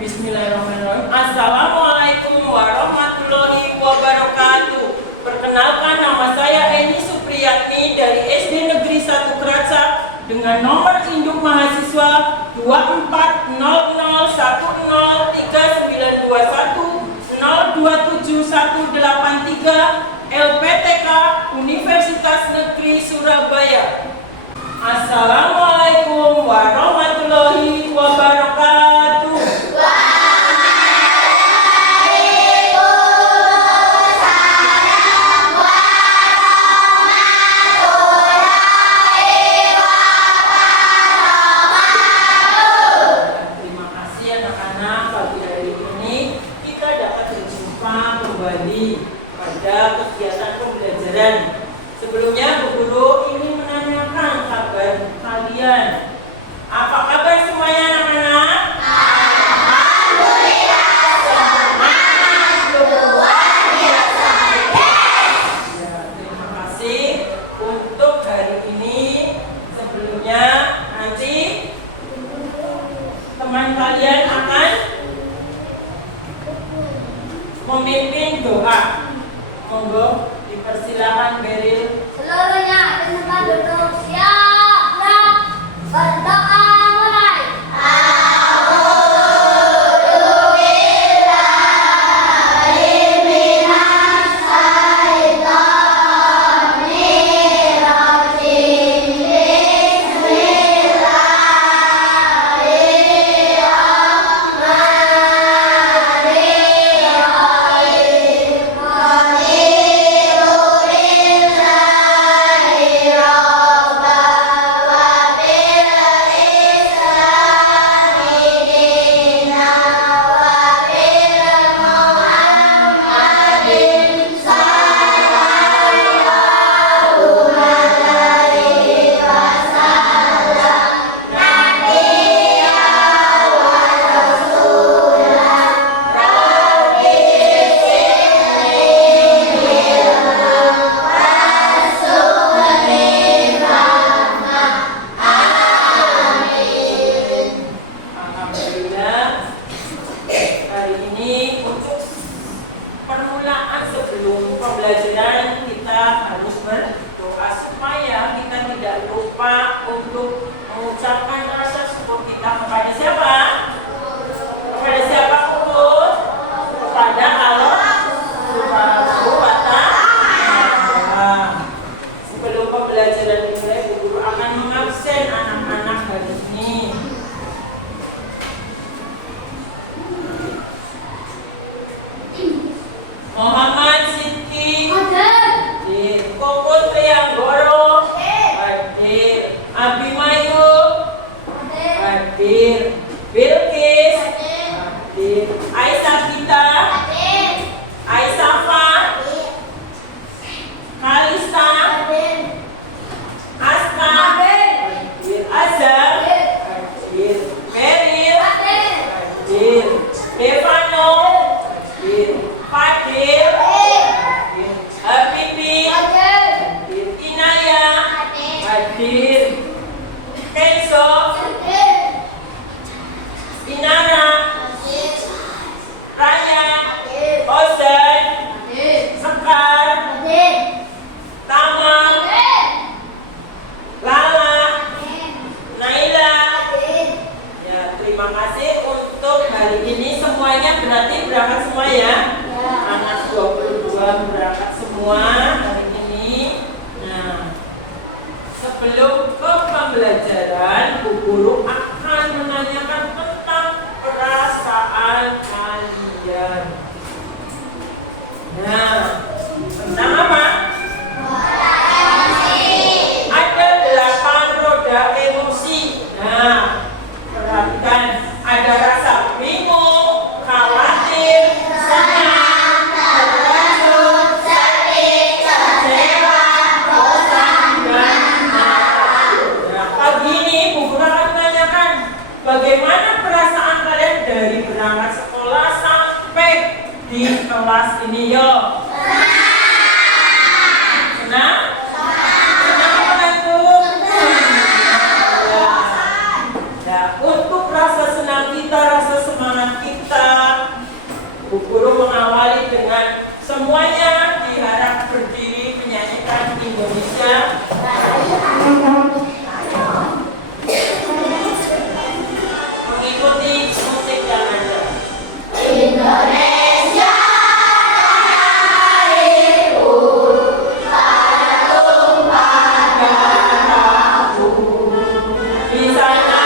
Bismillahirrahmanirrahim. Assalamualaikum warahmatullahi wabarakatuh. Perkenalkan, nama saya Eni Supriyatni dari SD Negeri 1 Keraca dengan nomor induk mahasiswa 246001391027183 LPTK Universitas Negeri Surabaya. Assalamualaikum warahmatullahi wabarakatuh. Terima kasih anak-anak, pagi hari ini kita dapat berjumpa kembali pada kegiatan pembelajaran. Sebelumnya Bu Guru ingin menanyakan kabar kalian. Apa kabar semuanya anak-anak? Ya, terima kasih untuk hari ini. Sebelumnya nanti teman kalian akan memimpin doa. Monggo dipersilakan Beril. Seluruhnya teman duduk siap, berdoa mulai. Pembelajaran kita harus berdoa supaya kita tidak lupa untuk mengucapkan rasa syukur kita kepada siapa? Kepada siapa Puput? Kepada Allah Subhanahu wa Ta'ala. Sebelum pembelajaran dimulai, Bu Guru akan mengabsen anak-anak hari ini. Muhammad Siti hadir, Koko Trianggoro hadir, Abimayu hadir, Bilqis hadir, Aisyah Gita, Aisyah Fa, Kalista, Aska hadir, Azhar hadir, Beril hadir, Stefano hadir, Fadil hadir, Habibi hadir, Inaya hadir, Kenzo, Inara, Raya, Ozan, Sekar, Tama, Lala, Naila. Ya, terima kasih untuk hari ini semuanya berarti berangkat semua ya. Anak 22 berangkat semua hari ini. Nah, sebelum ke pembelajaran, Bu Guru akan menanyakan tentang perasaan kalian. Nah, tentang apa? Ada 8 roda emosi. Nah, perhatikan, ada rasa bingung, khawatir, senang, terkejut, sedih, kecewa, bosan, dan marah. Nah, pagi ini Bu Guru akan menanyakan bagaimana perasaan kalian dari berangkat sekolah sampai di kelas ini, yo. Senang? Senang apa itu? Ya. Nah, untuk rasa senang kita, rasa semangat kita Bu Guru mengawali dengan semuanya diharap berdiri menyanyikan Indonesia. Mengikuti musik yang ada. Indonesia Di sana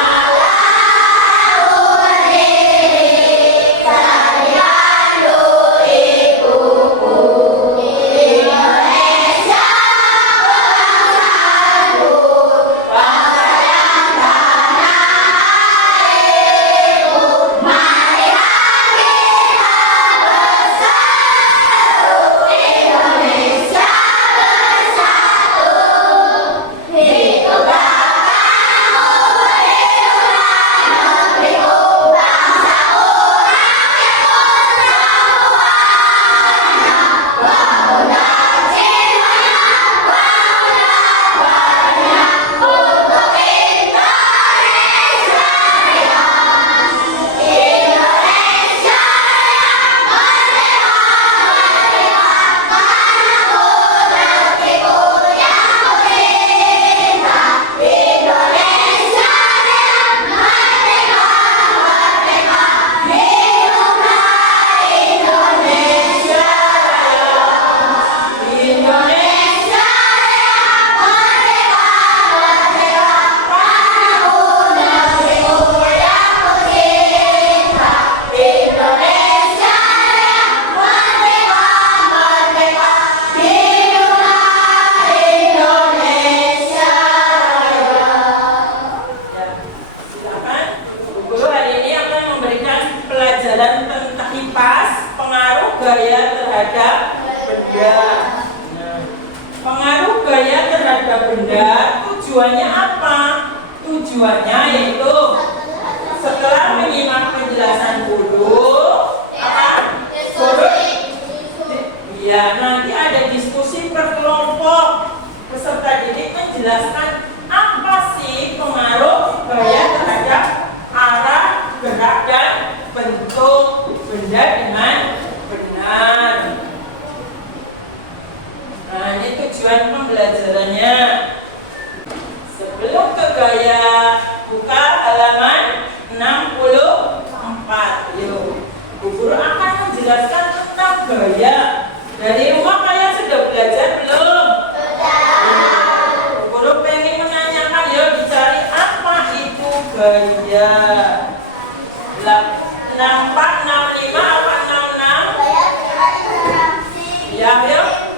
tujuannya apa? Tujuannya yaitu setelah menyimak penjelasan guru, apa? Guru, ya nanti ada diskusi per kelompok. Peserta didik menjelaskan apa sih pengaruh gaya terhadap arah, gerak dan bentuk benda dengan benar. Nah, ini tujuan pembelajarannya. Sebelum ke gaya, buka halaman 64. Yuk, Bu Guru akan menjelaskan tentang gaya. Dari rumah kalian sudah belajar belum? Bu Guru pengen menanyakan, yuk dicari apa itu gaya. 64, 65 apa 66? Ya, yuk.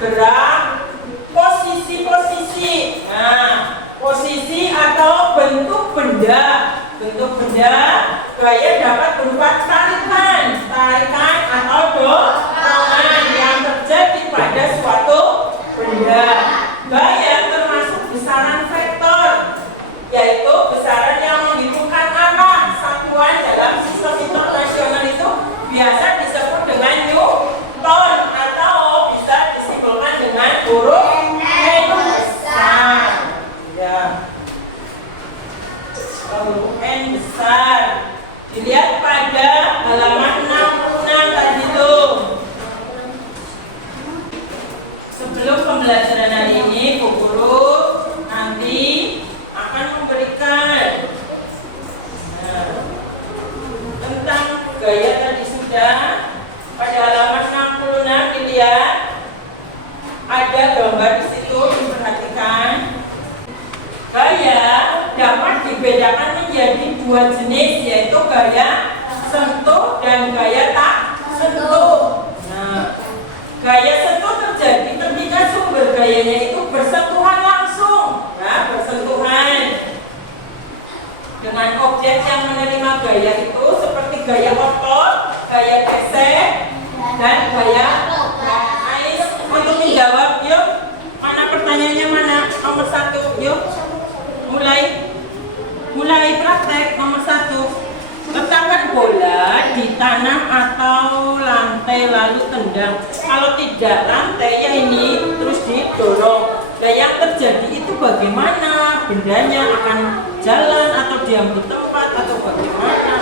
Gerak, posisi-posisi. Nah, posisi atau bentuk benda. Bentuk benda, gaya dapat berupa tarikan atau dorongan yang terjadi pada suatu benda. Gaya termasuk besaran vektor, yaitu besaran yang menghitungkan arah. Satuan dalam sistem internasional itu biasa disebut dengan Newton atau bisa disimpulkan dengan huruf N besar. Ya. Huruf N besar. Dilihat pada halaman 66 tadi itu. Sebelum pembelajaran hari ini, Bu Guru nanti akan memberikan tentang gaya tadi sudah. Pada halaman 66 dilihat ada gambar di situ, diperhatikan. Gaya dapat dibedakan menjadi dua jenis, yaitu gaya sentuh dan gaya tak sentuh. Nah, gaya sentuh terjadi ketika sumber gayanya itu bersatu ditanam atau lantai lalu tendang. Kalau tidak lantai ya ini terus didorong. Nah yang terjadi itu bagaimana? Bendanya akan jalan atau diam di tempat atau bagaimana?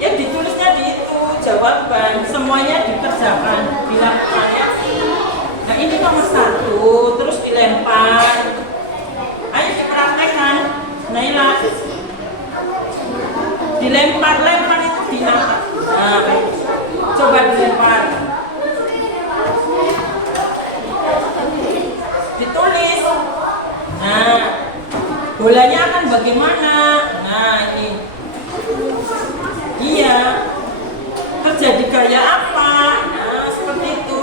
Ya ditulisnya di itu jawaban. Semuanya dikerjakan, dilakukan ya. Nah ini nomor 1, terus dilempar. Ayo dipraktekkan. Naila. Dilempar-lempar itu diangkat. Nah, coba dilempar. Ditulis. Nah, bolanya akan bagaimana? Nah, ini. Iya. Terjadi gaya apa? Nah, seperti itu.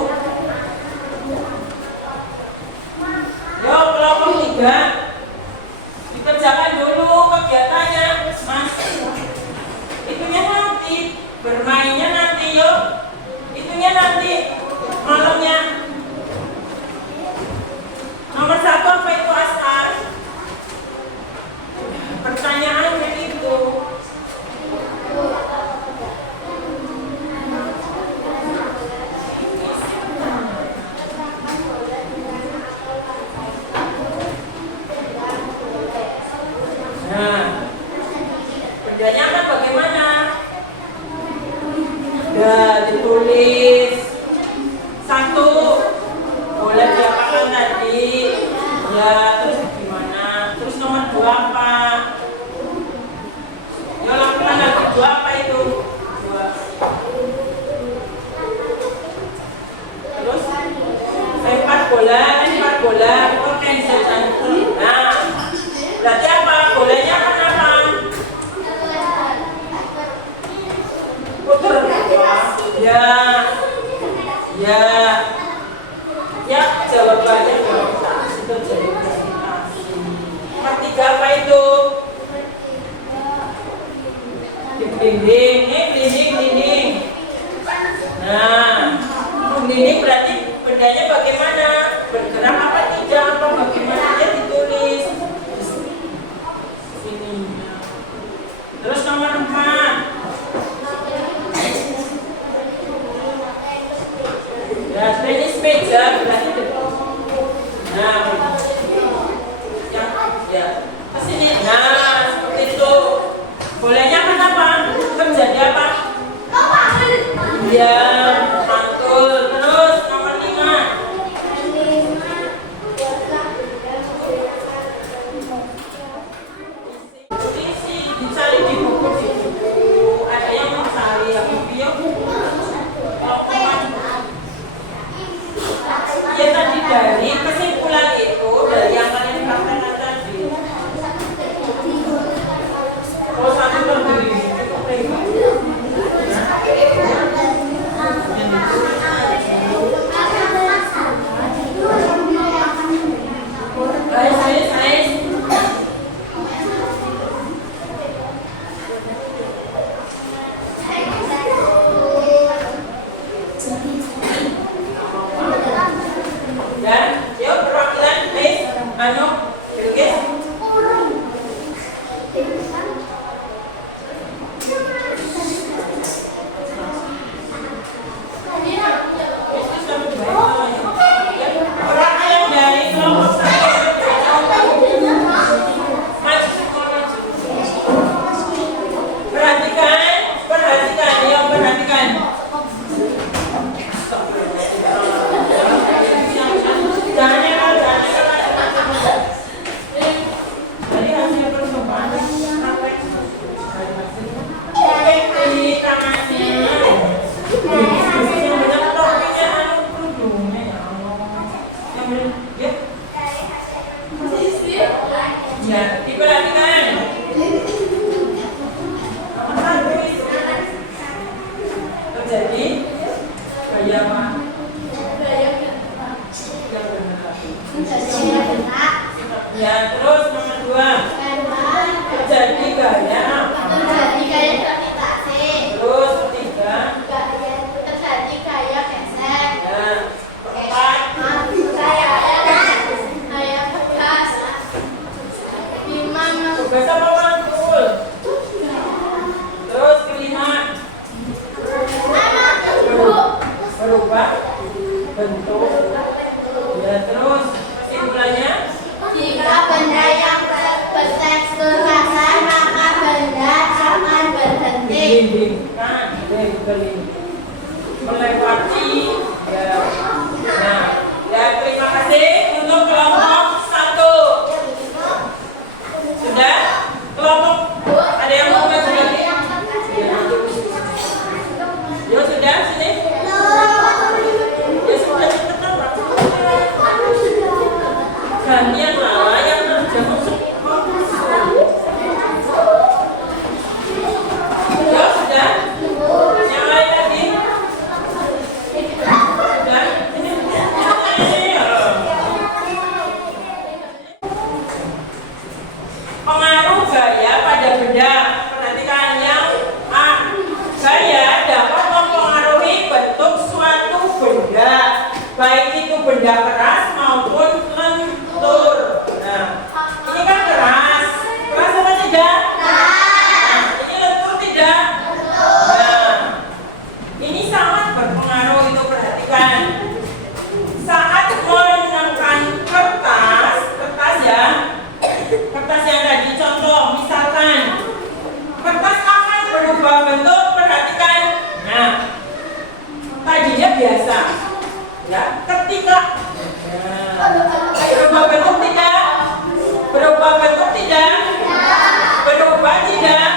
Yuk, kelompok 3. Dikerjakan dulu kegiatannya, Mas. Itunya nanti, bermainnya nanti yuk. Itunya nanti, malamnya. Nomor 1 apa itu Askar? Pertanyaannya itu. Nah, kerjanya kan bagaimana? Udah ditulis. 1, boleh diapakan tadi? Ya, terus gimana? Terus nomor 2 apa? Ya, lakukan lagi 2 apa itu? 2. Terus lempar bola. Oke, nah, berarti apa? Bolanya apa? Putar. Ya, jawabannya gravitasi. Terjadi gravitasi. Nomor 3 apa itu? Dinding. Nah, dinding berarti bendanya bagaimana? Bergerak apa tidak? Apa bagaimana? Dia ditulis sini. Terus nomor 4. Ya, tenis meja berarti. Nah, ya, kesini. Nah, seperti itu. Bolehnya kenapa? Terjadi apa? Ya, mantul. Terus nomor 5. Dicari di buku. Ada yang mencari yang video. Ya tadi dari kesimpulan itu dari yang kalian praktekkan tadi. Kalau satu berdiri, dan yuk perwakilan Bilgis. Perwakilan dari kelompok 1. Perhatikan. Ya, diperhatikan. Nomor 1 terjadi gaya apa? Ya, terus nomor 2 terjadi gaya apa? Terus 3 terjadi gaya gesek. ya, 4 tugas apa mantul? Terus 5 Dan yang mana yang terjemah ya sudah. Yang lain lagi? Sudah. Pengaruh gaya pada benda. Perhatikan yang A. Gaya dapat mempengaruhi bentuk suatu benda, baik itu benda keras maupun lentur. Nah, ini kan keras. Keras apa tidak? Nah, ini lentur tidak? Nah, ini sangat berpengaruh, itu perhatikan. Saat menekan kertas yang tadi contoh, misalkan kertas akan berubah bentuk, perhatikan. Nah, tadinya biasa, ya, ketika berubah bentuk tidak? Berubah bentuk tidak? Berubah tidak?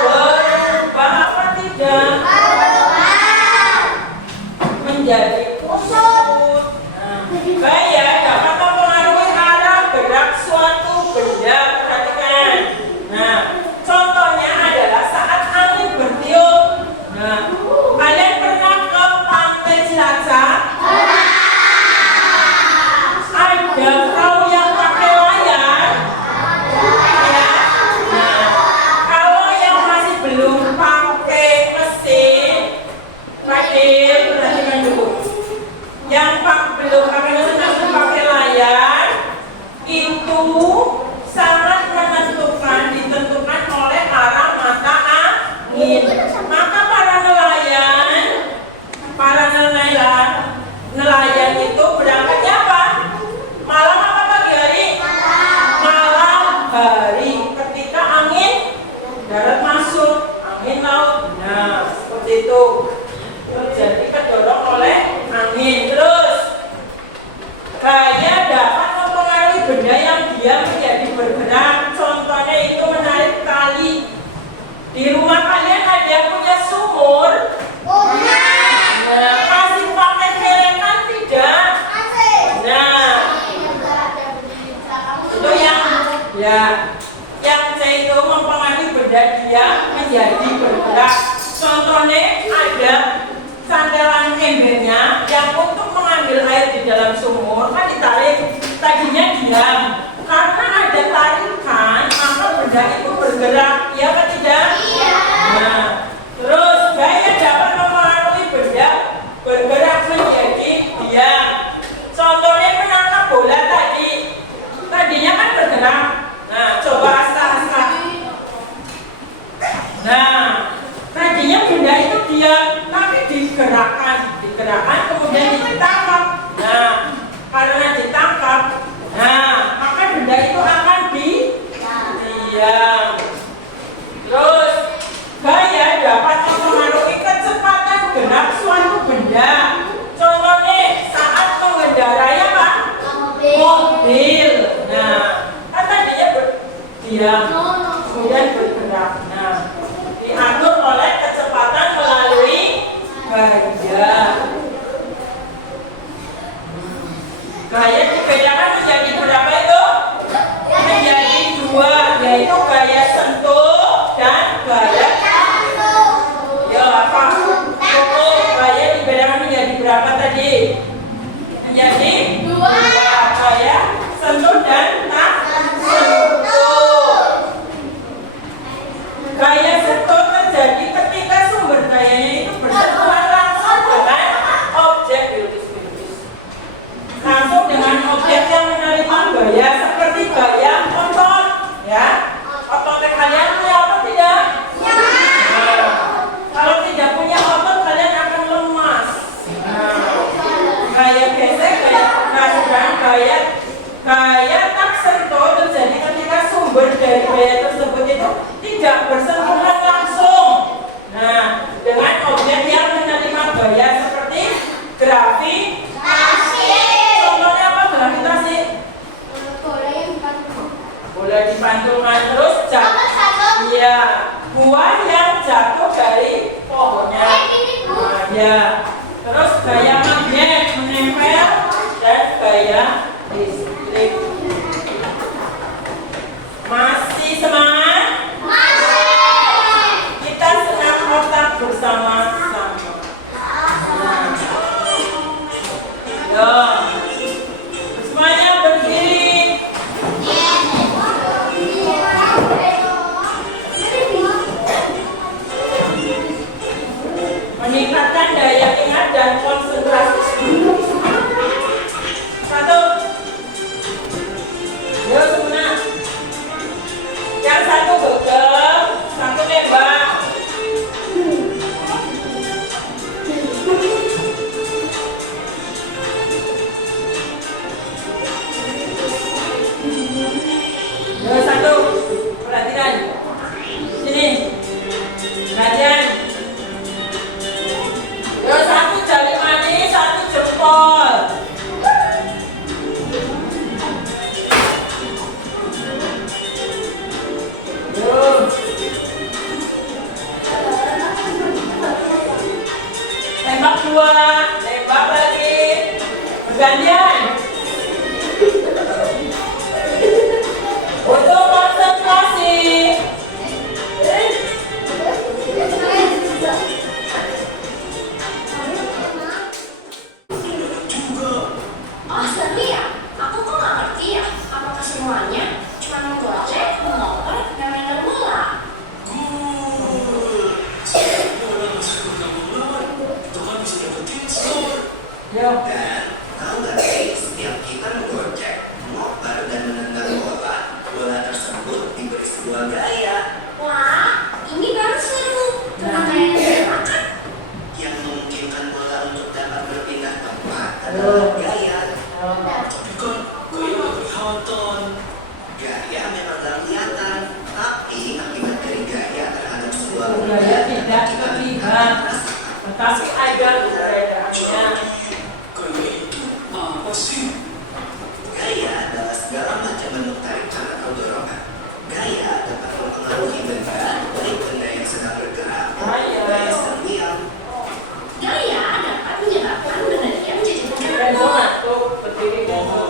Berubah apa tidak? Menjadi kusut. Gaya dapat mempengaruhi arah gerak suatu benda, perhatikan. Nah, contohnya adalah saat angin bertiup. Nah, kalian pernah ke pantai Cilacap? Ada perahu yang pakai layar? Ya. Nah, kalau yang masih belum pakai mesin, perhatikan dulu. Yang belum pakai mesin masih pakai layar, itu sangat ditentukan oleh arah mata angin. Maka para nelayan itu berangkatnya apa? Malam apa pagi hari? Malam hari, ketika angin darat masuk, angin laut. Nah, seperti itu. Jadi kedorong oleh angin. Terus gaya dapat mempengaruhi benda yang diam menjadi bergerak. Contohnya itu menarik tali. Di rumah kalian ada yang punya sumur? Nah, masih pakai kerekan tidak? Nah, itu yang C itu mempengaruhi benda diam menjadi bergerak. Contohnya ada sandalan embernya yang untuk mengambil air di dalam sumur kan ditarik, tadinya diam, karena ada tarikan maka benda itu bergerak, ya kan tidak? Iya. Nah, terus gaya dapat mempengaruhi benda bergerak menjadi diam. Contohnya menangkap bola tadinya kan bergerak. Nah, coba asta-asta. Nah, tadinya benda itu diam, tapi digerakkan kemudian ditangkap. Nah, karena ditangkap, maka benda itu akan diam. Terus gaya dapat mempengaruhi kecepatan gerak suatu benda. Contohnya saat mengendarai apa? Mobil. Nah, kan tadinya diam, kemudian bergerak. Nah, diatur oleh kecepatan melalui gaya. Gaya dibedakan menjadi berapa itu? Menjadi dua, yaitu gaya sentuh dan gaya ya apa? Gaya dibedakan menjadi berapa tadi? Menjadi dua, gaya sentuh dan tak sentuh. Gaya sentuh terjadi ketika sumber gayanya itu bersentuhan langsung dengan objek biologis. Langsung dengan objek yang menerima gaya, seperti gaya otot, ya. Otot kalian punya otot tidak? Nah, kalau tidak punya otot kalian akan lemas. Gaya gesek, gaya tak sentuh terjadi ketika sumber dari gaya tersebut itu tidak bersentuhan langsung. Nah, dengan objek yang menerima gaya seperti gravitasi. Contohnya apa gravitasi? Bola dipantulkan terus jatuh. Iya, buah yang jatuh dari pohonnya. Nah, ya. Terus gaya magnet menempel dan gaya listrik. Yo. Semuanya berdiri. Meningkatkan daya ingat dan konsentrasi. Satu. Yo semua. Yang satu bekel, satu nembak. Yo satu. Perhatian. Sini. Perhatian. Yo satu jari manis, satu jempol. Yo. Tembak dua, tembak lagi. Gantian. Untuk konsentrasi. Oh, seru ya? Aku kok nggak ngerti ya? Apakah semuanya cuma menggocek, mengoper, dan main bola? Yo. Dan tahu nggak sih, setiap kita menggocek, ngoper dan menendang bola, bola tersebut diberi sebuah gaya Wah, ini baru seru. Pernah main gerakan? yang memungkinkan bola untuk dapat berpindah tempat adalah gaya. Gaya memang tak kelihatan, tapi akibat dari gaya terhadap sebuah Gaya tidak terlihat, tetapi ada keberadaannya. Gaya adalah segala macam bentuk tarikan atau dorongan. Gaya dapat mempengaruhi benda, baik benda yang sedang bergerak maupun benda yang sedang diam. Gaya dapat menyebabkan benda dia menjadi bergerak. Renzo ngantuk, berdiri Renzo.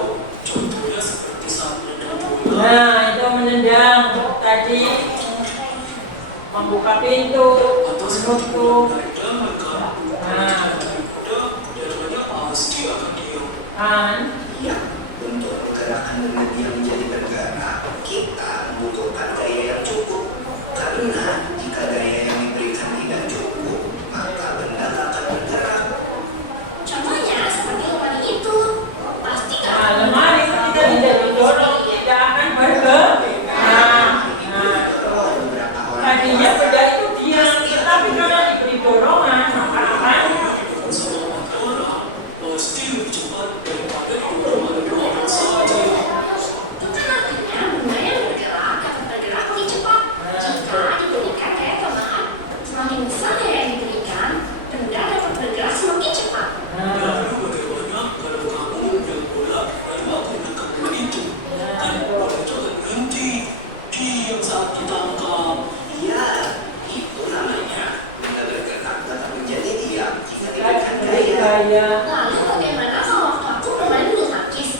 Nah, itu menendang tadi, membuka pintu, menutup. Nah, kan? Ya, untuk menggerakkan benda yang menjadi bergerak, kita membutuhkan gaya yang cukup. Karena jika gaya yang diberikan tidak cukup, maka benda tak akan bergerak. Contohnya seperti lemari itu. Pasti Nah, kan? lemari ketika tidak didorong tidak akan bergerak. Nah, Beberapa orang tadinya benda itu diam, tapi karena diberi dorongan, maka akan Itu kan artinya benda yang bergerak dapat bergerak lebih cepat. Jika diberikan gaya tambahan, semakin besar gaya yang diberikan, benda dapat bergerak semakin cepat. ya, itu namanya benda bergerak tetap menjadi diam jika diberikan gaya. gaya. Lalu bagaimana kalau waktu aku bermain bulu tangkis?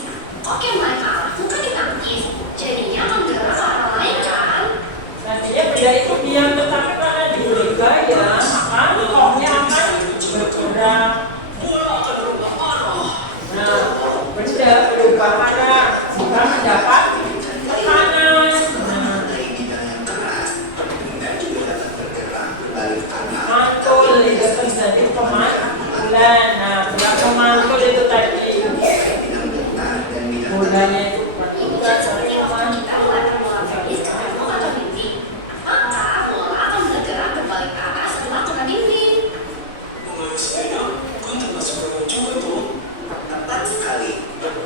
Kok yang main ke arahku kan ditangkis? Jadinya menggerak ke arah lain kan? Nantinya benda itu diam, tetapi karena diberi gaya, maka koknya akan bergerak. Nah, benda berubah arah jika mendapat tekanan. Nah, Dari bidang yang keras, benda juga dapat bergerak berbalik arah. mantul itu terjadi pemantulan. Nah, berat pemantul itu tadi. Bidang datar dan bidang Bolanya itu Ini kan seperti waktu kita melempar bola tenis ke tembok atau dinding. Maka bola akan bergerak berbalik arah setelah kena dinding. tepat sekali.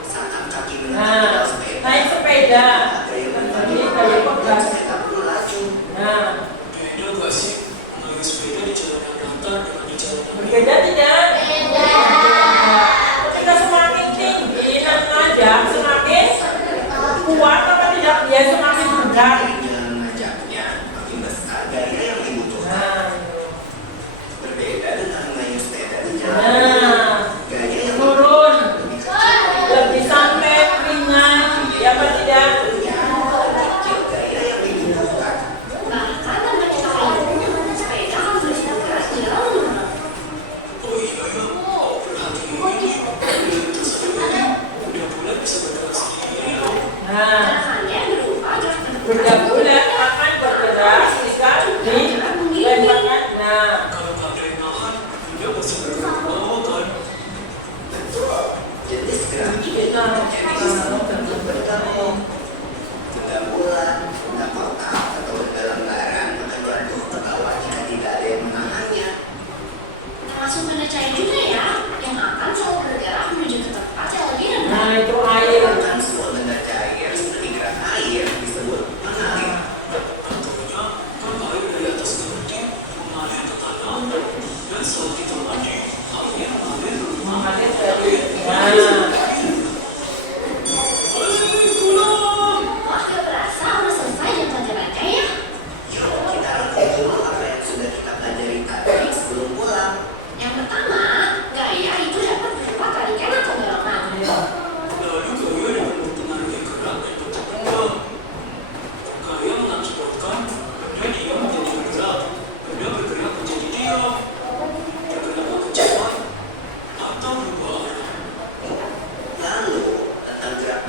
Saat kaki Nah, menendang naik sepeda. gaya Tadi gaya pegas. sepeda perlu laju. Nah, berbeda tidak? Beda. Ketika semakin tinggi dan menanjak, semakin kuat apa tidak? Dia semakin berat. Dengan mengajaknya, makin besar gaya yang dibutuhkan. Nah, Berbeda dengan mengayuh sepeda di jalan. nah, Gaya yang turun, lebih kecil. lebih santai, ringan, ya apa tidak? Kecil gaya yang dibutuhkan. Bahkan tanpa kita kayu, sepeda akan terus bergerak jauh lebih cepat.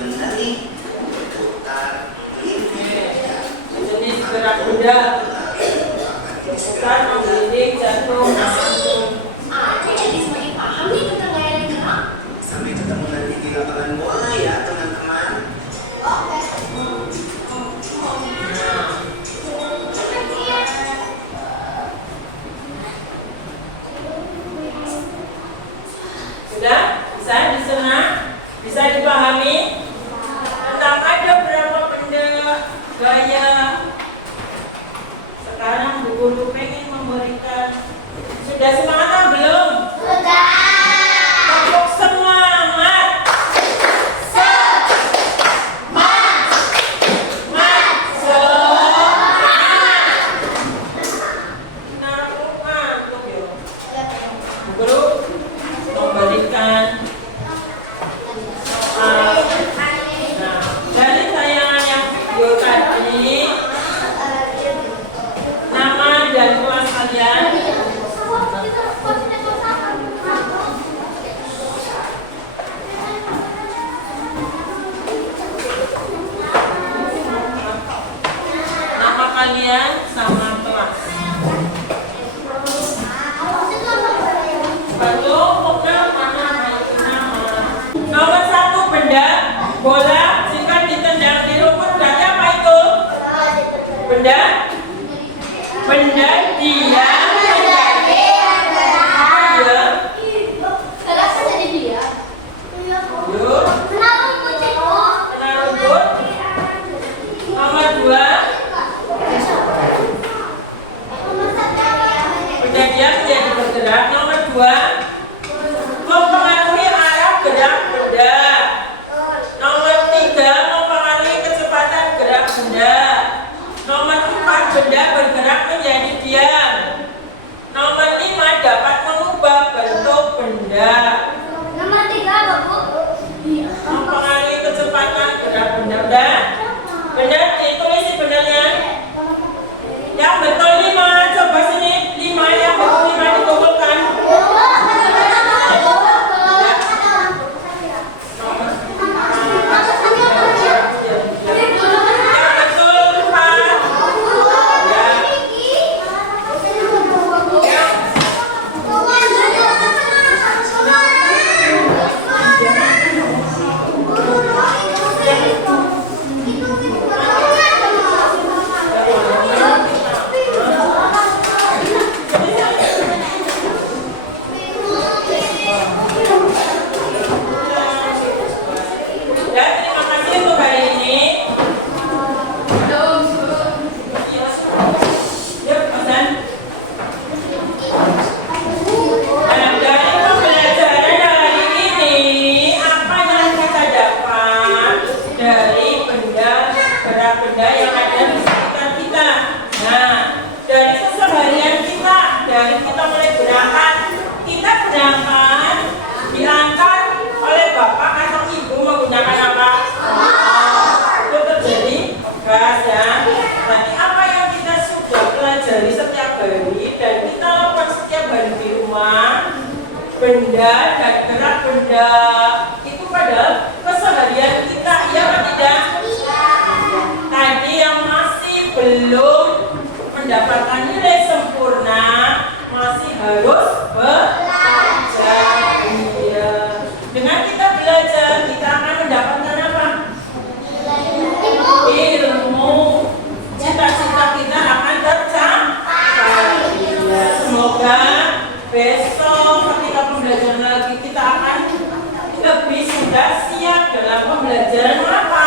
menari, berputar, melingkar. Jenis gerak benda bukan menggiling jantung. Aku jadi semakin paham nih tentang gaya yang gerak. Sampai ketemu nanti di lapangan bola ya teman-teman. Oke. Sudah bisa dicerna, bisa dipahami tentang ada berapa benda gaya. Sekarang Bu Guru pengen memberikan. Sudah semangat belum? Sudah. Tepuk semangat. Guru memberikan soal. Nah, dari tayangan yang video tadi, nama dan kelas kalian. Nama kalian sama kelas. Nomor 1 benda bola jika ditendang di rumput berarti apa itu? Benda dia menjadi yuk kena rumput. Nomor 2 benda dia menjadi bergerak. Nomor 2 mempengaruhi arah gerak benda. Nomor 3 mempengaruhi kecepatan gerak benda. Nomor 4 benda bergerak menjadi diam. Nomor 5 dapat mengubah bentuk benda. Mempengaruhi kecepatan gerak benda. Udah? Benda ditulis sih benarnya. Yang betul 5, coba sini 5 yang betul 5 dikumpulkan. Benda dan gerak benda itu pada keseharian kita, iya atau tidak? Tadi yang masih belum mendapatkan nilai sempurna masih harus belajar. Iya. Dengan kita belajar kita akan mendapatkan apa? Ilmu. Cita-cita kita akan tercapai. Semoga besok ketika pembelajaran lagi kita akan lebih sudah siap dalam pembelajaran apa?